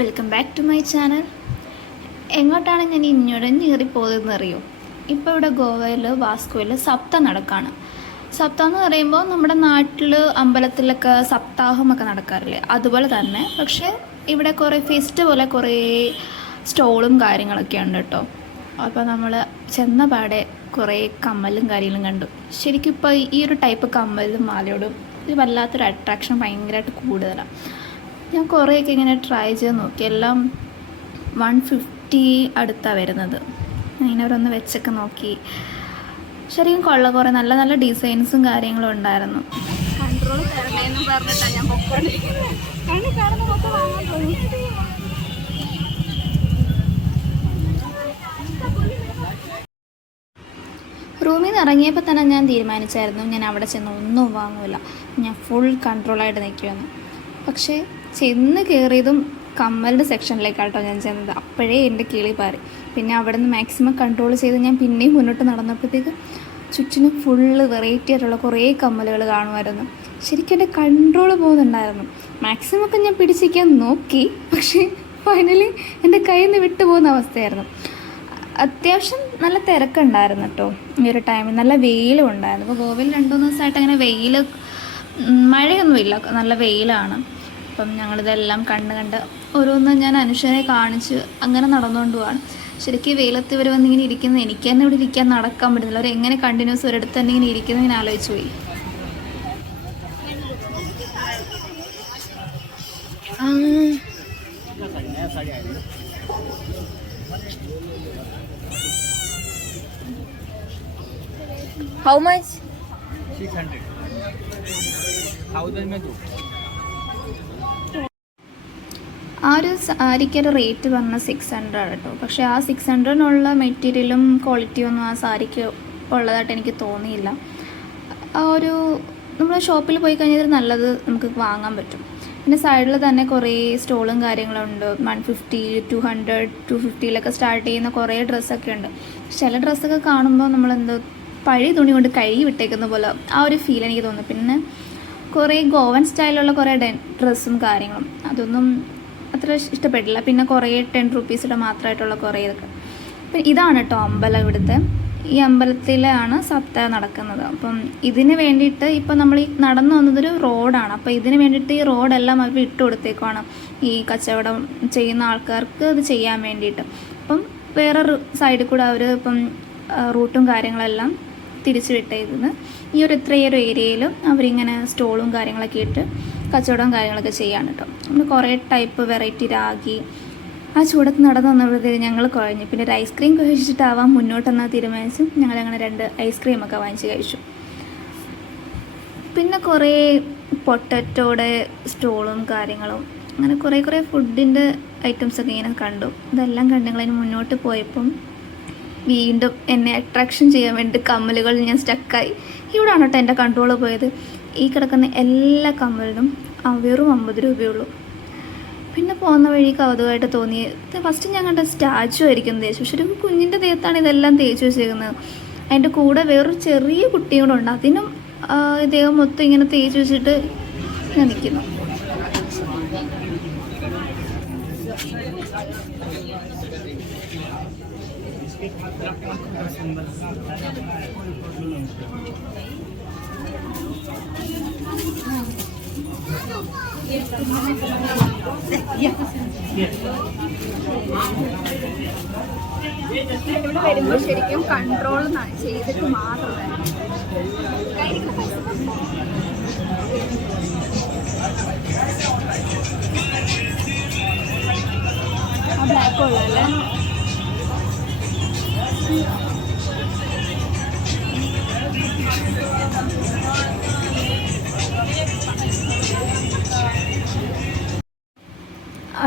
Welcome back to my channel. എങ്ങോട്ടാണ് ഞാൻ ഇഞ്ഞുഴഞ്ഞേറി പോകുന്നതെന്ന് അറിയോ? ഇപ്പോൾ ഇവിടെ ഗോവയിൽ വാസ്കോയിൽ സപ്ത നടക്കുകയാണ്. സപ്ത എന്ന് പറയുമ്പോൾ നമ്മുടെ നാട്ടിൽ അമ്പലത്തിലൊക്കെ സപ്താഹമൊക്കെ നടക്കാറില്ലേ, അതുപോലെ തന്നെ. പക്ഷേ ഇവിടെ കുറേ ഫെസ്റ്റ് പോലെ കുറേ സ്റ്റോളും കാര്യങ്ങളൊക്കെ ഉണ്ട് കേട്ടോ. അപ്പോൾ നമ്മൾ ചെന്ന പാടെ കുറേ കമ്മലും കാര്യങ്ങളും കണ്ടു. ശരിക്കും ഇപ്പോൾ ഈ ഒരു ടൈപ്പ് കമ്മലും മാലയോടും ഇത് വല്ലാത്തൊരു അട്രാക്ഷൻ ഭയങ്കരമായിട്ട് കൂടുതലാണ്. ഞാൻ കുറേയൊക്കെ ഇങ്ങനെ ട്രൈ ചെയ്ത് നോക്കി. എല്ലാം 150 അടുത്താണ് വരുന്നത്. ഇങ്ങനെ ഓരോന്ന് വെച്ചൊക്കെ നോക്കി. ശരിക്കും കുറേ നല്ല നല്ല ഡിസൈൻസും കാര്യങ്ങളും ഉണ്ടായിരുന്നു. കൺട്രോൾ തരണേന്ന് പറഞ്ഞിട്ടാണ് ഞാൻ പൊക്കോണ്ടിരിക്കുന്നത്. റൂമിൽ നിന്ന് ഇറങ്ങിയപ്പോൾ തന്നെ ഞാൻ തീരുമാനിച്ചായിരുന്നു ഞാൻ അവിടെ ചെന്ന് ഒന്നും വാങ്ങില്ല, ഞാൻ ഫുൾ കൺട്രോളായിട്ട് നിൽക്കുമെന്ന്. പക്ഷേ ചെന്ന് കയറിയതും കമ്മലിൻ്റെ സെക്ഷനിലേക്കാട്ടോ ഞാൻ ചെന്നത്. അപ്പോഴേ എൻ്റെ കിളി പാറി. പിന്നെ അവിടെ നിന്ന് മാക്സിമം കൺട്രോൾ ചെയ്ത് ഞാൻ പിന്നെയും മുന്നോട്ട് നടന്നപ്പോഴത്തേക്ക് ചുറ്റിനും ഫുള്ള് വെറൈറ്റി ആയിട്ടുള്ള കുറേ കമ്മലുകൾ കാണുമായിരുന്നു. ശരിക്കും എൻ്റെ കൺട്രോൾ പോകുന്നുണ്ടായിരുന്നു. മാക്സിമം ഒക്കെ ഞാൻ പിടിച്ചിരിക്കാൻ നോക്കി, പക്ഷേ ഫൈനലി എൻ്റെ കയ്യിൽ നിന്ന് വിട്ടു പോകുന്ന അവസ്ഥയായിരുന്നു. അത്യാവശ്യം നല്ല തിരക്കുണ്ടായിരുന്നു കേട്ടോ ഈ ഒരു ടൈമിൽ. നല്ല വെയിലും ഉണ്ടായിരുന്നു. അപ്പോൾ ഗോവയിൽ 2-3 ദിവസമായിട്ട് അങ്ങനെ വെയിൽ, മഴയൊന്നുമില്ല, നല്ല വെയിലാണ്. അപ്പം ഞങ്ങളിതെല്ലാം കണ്ട് ഓരോന്ന് ഞാൻ അനുഷനെ കാണിച്ച് അങ്ങനെ നടന്നുകൊണ്ട് പോവാണ്. ശരിക്കും വെയിലത്ത് ഇവർ വന്നിങ്ങനെ ഇരിക്കുന്നത് എനിക്ക് തന്നെ ഇവിടെ ഇരിക്കാൻ നടക്കാൻ പറ്റുന്നില്ല. അവർ എങ്ങനെ കണ്ടിന്യൂസ് ഒരിടത്ത് തന്നെ ഇങ്ങനെ ഇരിക്കുന്നത് ഞാൻ ആലോചിച്ച് പോയി. How much? 600. 1000 में दो. ആ ഒരു സാരിക്കൊരു റേറ്റ് പറഞ്ഞാൽ 600 കേട്ടോ. പക്ഷേ ആ 600-നുള്ള മെറ്റീരിയലും ക്വാളിറ്റിയൊന്നും ആ സാരിക്ക് ഉള്ളതായിട്ട് എനിക്ക് തോന്നിയില്ല. ആ ഒരു നമ്മൾ ഷോപ്പിൽ പോയി കഴിഞ്ഞാൽ നല്ലത് നമുക്ക് വാങ്ങാൻ പറ്റും. പിന്നെ സൈഡിൽ തന്നെ കുറേ സ്റ്റോളും കാര്യങ്ങളുണ്ട്. 150, 200, 250 സ്റ്റാർട്ട് ചെയ്യുന്ന കുറേ ഡ്രസ്സൊക്കെ ഉണ്ട്. ചില ഡ്രസ്സൊക്കെ കാണുമ്പോൾ നമ്മളെന്തോ പഴയ തുണി കൊണ്ട് കഴുകി വിട്ടേക്കുന്ന പോലെ ആ ഒരു ഫീൽ എനിക്ക് തോന്നുന്നു. പിന്നെ കുറേ ഗോവൻ സ്റ്റൈലുള്ള കുറേ ഡ്രസ്സും കാര്യങ്ങളും അതൊന്നും അത്ര ഇഷ്ടപ്പെട്ടില്ല. പിന്നെ കുറേ 10 രൂപീസിൻ്റെ മാത്രമായിട്ടുള്ള കുറേ ഇതൊക്കെ. അപ്പം ഇതാണ് കേട്ടോ അമ്പലം. ഇവിടുത്തെ ഈ അമ്പലത്തിലാണ് സപ്താഹ നടക്കുന്നത്. അപ്പം ഇതിന് വേണ്ടിയിട്ട് ഇപ്പം നമ്മൾ ഈ നടന്നു വന്നതൊരു റോഡാണ്. അപ്പോൾ ഇതിന് വേണ്ടിയിട്ട് ഈ റോഡെല്ലാം അവർ ഇട്ട് കൊടുത്തേക്കുവാണ് ഈ കച്ചവടം ചെയ്യുന്ന ആൾക്കാർക്ക് അത് ചെയ്യാൻ വേണ്ടിയിട്ട്. അപ്പം വേറൊരു സൈഡിൽ കൂടെ അവർ ഇപ്പം റൂട്ടും കാര്യങ്ങളെല്ലാം തിരിച്ചു വിട്ടേക്കുന്നത് ഈ ഒരു ഇത്രയൊരു ഏരിയയിൽ അവരിങ്ങനെ സ്റ്റോളും കാര്യങ്ങളൊക്കെ ഇട്ട് കച്ചവടവും കാര്യങ്ങളൊക്കെ ചെയ്യാണ് കേട്ടോ. നമ്മൾ കുറേ ടൈപ്പ് വെറൈറ്റി രാഗി ആ ചൂടത്ത് നടന്നു വന്നപ്പോഴത്തേക്ക് ഞങ്ങൾ കുഴഞ്ഞു. പിന്നെ ഒരു ഐസ്ക്രീം കഴിച്ചിട്ടാവാം മുന്നോട്ടെന്നാൽ തീരുമാനിച്ചു ഞങ്ങളങ്ങനെ 2 ഐസ്ക്രീമൊക്കെ വാങ്ങിച്ച് കഴിച്ചു. പിന്നെ കുറേ പൊട്ടറ്റോയുടെ സ്റ്റോളും കാര്യങ്ങളും അങ്ങനെ കുറേ ഫുഡിൻ്റെ ഐറ്റംസൊക്കെ ഇങ്ങനെ കണ്ടു. ഇതെല്ലാം കണ്ട് ഞങ്ങളതിന് മുന്നോട്ട് പോയപ്പം വീണ്ടും എന്നെ അട്രാക്ഷൻ ചെയ്യാൻ വേണ്ടി കമ്മലുകൾ ഞാൻ സ്റ്റക്കായി. ഇവിടെയാണ് കേട്ടോ എൻ്റെ കൺട്രോൾ പോയത്. ഈ കിടക്കുന്ന എല്ലാ കമ്മലിനും വെറും 50 രൂപയുള്ളൂ. പിന്നെ പോകുന്ന വഴി കൗതുകമായിട്ട് തോന്നി. ഫസ്റ്റ് ഞാൻ കണ്ട സ്റ്റാച്ചു ആയിരിക്കും തേച്ചു. പക്ഷെ ഒരു കുഞ്ഞിൻ്റെ ദേഹത്താണ് ഇതെല്ലാം തേച്ച് വെച്ചേക്കുന്നത്. അതിൻ്റെ കൂടെ വേറൊരു ചെറിയ കുട്ടിയും കൂടെ ഉണ്ട്. അതിനും ദേഹം മൊത്തം ഇങ്ങനെ തേച്ച് വെച്ചിട്ട് ഞാൻ നിൽക്കുന്നു. ഇവിടെ വരുമ്പോൾ ശരിക്കും കൺട്രോൾ ചെയ്തിട്ട് മാത്രം ആ ബ്ലാക്ക് ഉള്ളല്ലേ.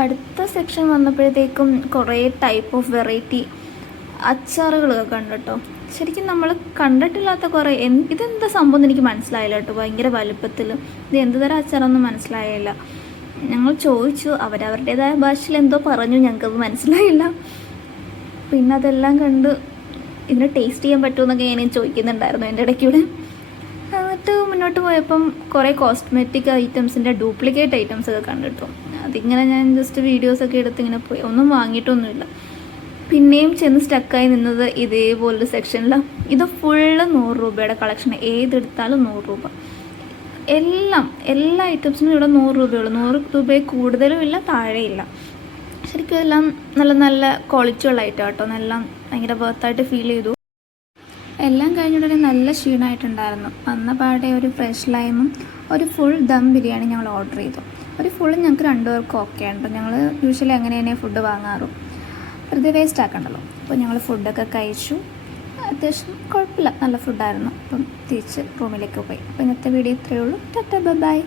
അടുത്ത സെക്ഷൻ വന്നപ്പോഴത്തേക്കും കുറേ ടൈപ്പ് ഓഫ് വെറൈറ്റി അച്ചാറുകളൊക്കെ കണ്ടു കേട്ടോ. ശരിക്കും നമ്മൾ കണ്ടിട്ടില്ലാത്ത കുറേ ഇതെന്താ സംഭവം എന്ന് എനിക്ക് മനസ്സിലായില്ല കേട്ടോ. ഭയങ്കര വലുപ്പത്തിൽ ഇത് എന്ത് തരം അച്ചാറൊന്നും മനസ്സിലായില്ല. ഞങ്ങൾ ചോദിച്ചു, അവരവരുടേതായ ഭാഷയിൽ എന്തോ പറഞ്ഞു, ഞങ്ങൾക്കത് മനസ്സിലായില്ല. പിന്നെ അതെല്ലാം കണ്ട് ഇതിനെ ടേസ്റ്റ് ചെയ്യാൻ പറ്റുമെന്നൊക്കെ ഞാൻ ചോദിക്കുന്നുണ്ടായിരുന്നു എൻ്റെ ഇടയ്ക്കൂടെ. എന്നിട്ട് മുന്നോട്ട് പോയപ്പം കുറേ കോസ്മെറ്റിക് ഐറ്റംസിൻ്റെ ഡ്യൂപ്ലിക്കേറ്റ് ഐറ്റംസ് ഒക്കെ കണ്ടിട്ടു. അതിങ്ങനെ ഞാൻ ജസ്റ്റ് വീഡിയോസൊക്കെ എടുത്ത് ഇങ്ങനെ പോയി, ഒന്നും വാങ്ങിയിട്ടൊന്നുമില്ല. പിന്നെയും ചെന്ന് സ്റ്റക്കായി നിന്നത് ഇതേപോലൊരു സെക്ഷനിലാണ്. ഇത് ഫുള്ള് 100 രൂപയുടെ കളക്ഷൻ, ഏതെടുത്താലും 100 രൂപ. എല്ലാ ഐറ്റംസിനും ഇവിടെ 100 രൂപയുള്ളൂ. 100 രൂപയിൽ കൂടുതലും ഇല്ല, താഴെയില്ല. ശരിക്കും എല്ലാം നല്ല നല്ല ക്വാളിറ്റിയുള്ള ഐറ്റം കേട്ടോ. എല്ലാം ഭയങ്കര വർത്തായിട്ട് ഫീൽ ചെയ്തു. എല്ലാം കഴിഞ്ഞിട്ടുണ്ടെങ്കിൽ നല്ല ക്ഷീണമായിട്ടുണ്ടായിരുന്നു. വന്ന പാടെ ഒരു ഫ്രഷ് ലൈമും ഒരു ഫുൾ ദം ബിരിയാണി ഞങ്ങൾ ഓർഡർ ചെയ്തു. ഒരു ഫുള്ള് ഞങ്ങൾക്ക് 2 പേർക്കും ഓക്കെ ഉണ്ട്. ഞങ്ങൾ യൂഷ്വലി അങ്ങനെ തന്നെ ഫുഡ് വാങ്ങാറും, വെറുതെ വേസ്റ്റ് ആക്കണ്ടല്ലോ. അപ്പോൾ ഞങ്ങൾ ഫുഡൊക്കെ കഴിച്ചു. അത്യാവശ്യം കുഴപ്പമില്ല, നല്ല ഫുഡായിരുന്നു. അപ്പം തിരിച്ച് റൂമിലേക്ക് പോയി. അപ്പോൾ ഇന്നത്തെ വീഡിയോ ഇത്രയേ ഉള്ളൂ. Tata bye.